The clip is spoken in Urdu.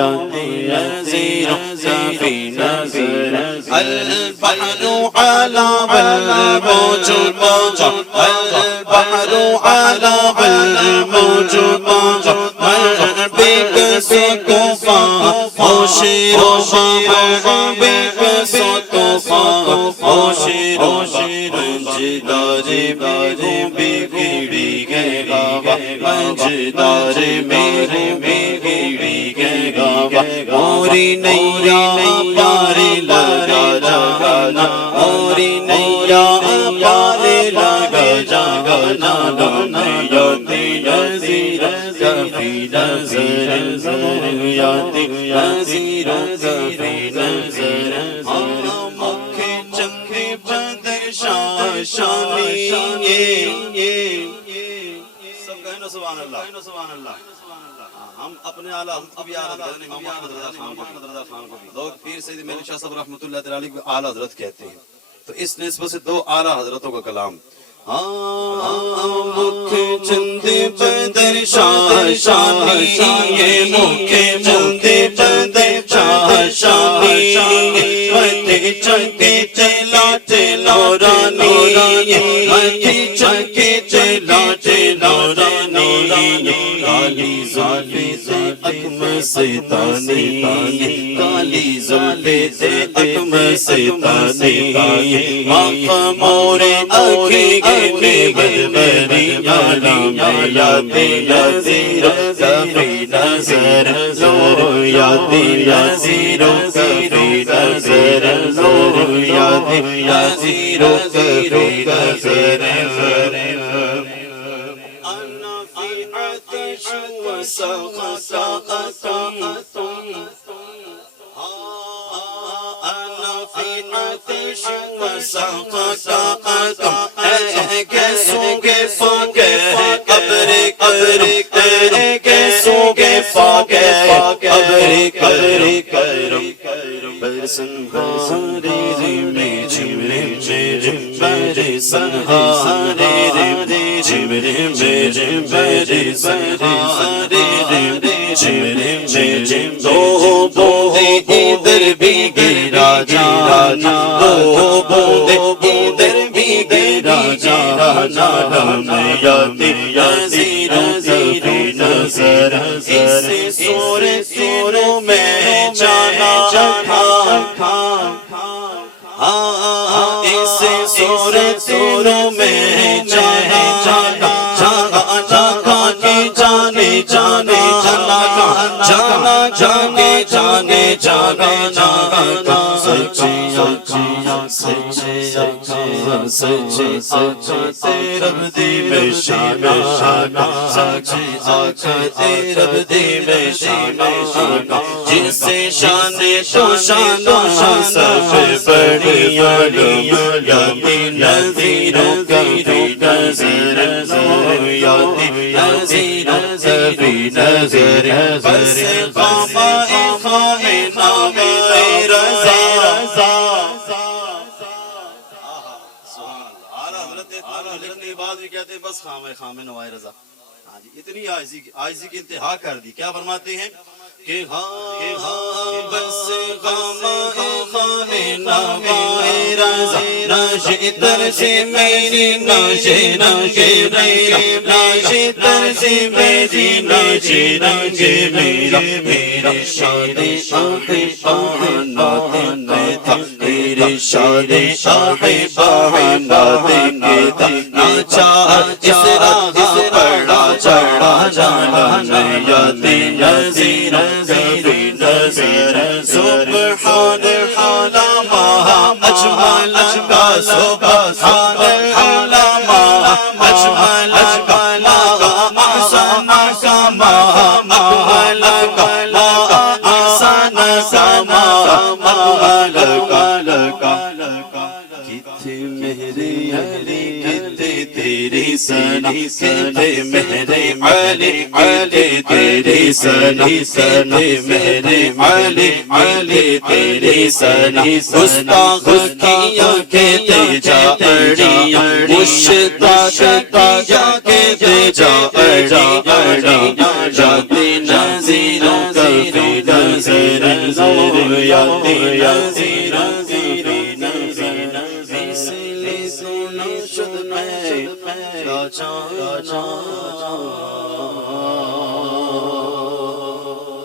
نذير كفي نذير البحر على بالموج موج البحر على بالموج موج بك سكفا أشير بك سكفا أشير منجدار میرے بگڑی گئے گاوا منجدار میرے بگڑی گئے گاوا موری نیا پارے لگا جانا موری نیا پارے لگا جانا نیا نذیر کفی نذیر یادی نذیر کفی نذیر مکھے چکھے بدر شانی سب کہیں نا سبحان اللہ ہم اپنے اعلیٰ حضرت کو بھی اعلیٰ حضرت امام محمد رضا خان کو بھی لوگ پیر سید میرے شاہ صاحب رحمۃ اللہ تعالی کو اعلیٰ حضرت کہتے ہیں تو اس نسبت سے دو اعلیٰ حضرتوں کا کلام مکھ چند بدر شانی یہ مکھ چند بدر شانی متھی چنکے چلا چلا رانی متھی چنکے چلا چلا رانی کالی زلف اکم سیتانی کالی زلف اکم سیتانی مخمور اکھی گنے بدبری یادی نذیر کفی نذیر یادی نذیر کفی نذیر یادی نذیر کفی نذیر انا فی عطش وسقطتم انا فی عطش وسقطتم کیسوں کے فاقے قبر قبر کیسوں کے فاقے قبر قبر کرم برسنہارے میں جمرے برسنہارے جمرے برسنہارے دو بوندے ادھر بھی گرا جانا دو بوندے ادھر بھی گرا جانا یادی نذیر کفی نذیر اس سوروں میں جانا اس سوروں میں جانا جانے جانے رب دی میں شانا رب دی میں شانا جس سے شانے تو شانا سب بڑی یادی نذیر کفی نذیر یادی نذیر کفی نذیر بس خام نام رضا لکھنے بعد بھی کہتے ہیں بس خام نوائے رضا اتنی عاجزی کی انتہا کر دی کیا فرماتے ہیں کہ بس خام نوائے رضا ناشتر سے میری ناشے رنگے ناشتر سے میری ناشے رنگے میرا شادی بہانا دیتے تھا میری شادی بہانا دیتے تھا ناچا اس راہ پڑا چڑھا جانا یادی نذیر کفی نذیر سبحان حال ماہ اجمل کا سبحان حال ماہ اجمل کا احسن کا ماہ اکمل کا احسن کا ماہ اکمل کا کتنے میرے علی کتنے تیری سنی کتنے میرے علی تیری سنی کتنے میرے علی تیری سنی گستاخ کیا کہتے جا اڑیاں مشتاق کیا کہتے جا اڑیاں یادی نذیر کفی نذیر شد میں